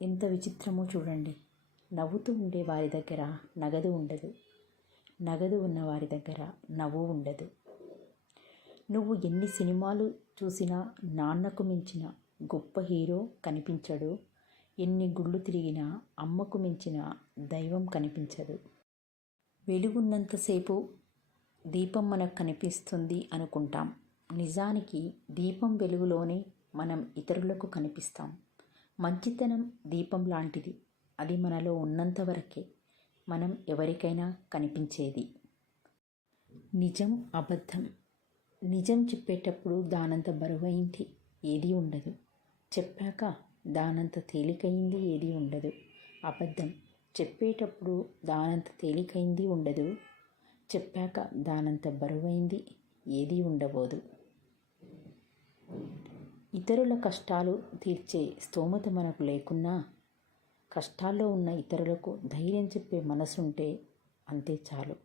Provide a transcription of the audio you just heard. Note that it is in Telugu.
ఎంత విచిత్రమో చూడండి. నవ్వుతూ ఉండే వారి దగ్గర నగదు ఉండదు, నగదు ఉన్న వారి దగ్గర నవ్వు ఉండదు. నువ్వు ఎన్ని సినిమాలు చూసినా నాన్నకు మించిన గొప్ప హీరో కనిపించడు, ఎన్ని గుళ్ళు తిరిగినా అమ్మకు మించిన దైవం కనిపించదు. వెలుగున్నంతసేపు దీపం మనకు కనిపిస్తుంది అనుకుంటాం. నిజానికి దీపం వెలుగులోనే మనం ఇతరులకు కనిపిస్తాం. మంచితనం దీపం లాంటిది. అది మనలో ఉన్నంత వరకే మనం ఎవరికైనా కనిపించేది. నిజం, అబద్ధం. నిజం చెప్పేటప్పుడు దానంత బరువైంది ఏదీ ఉండదు, చెప్పాక దానంత తేలికైంది ఏదీ ఉండదు. అబద్ధం చెప్పేటప్పుడు దానంత తేలికైంది ఉండదు, చెప్పాక దానంత బరువైంది ఏదీ ఉండబోదు. ఇతరుల కష్టాలు తీర్చే స్తోమత మనకు లేకున్నా కష్టాల్లో ఉన్న ఇతరులకు ధైర్యం చెప్పే మనసుంటే అంతే చాలు.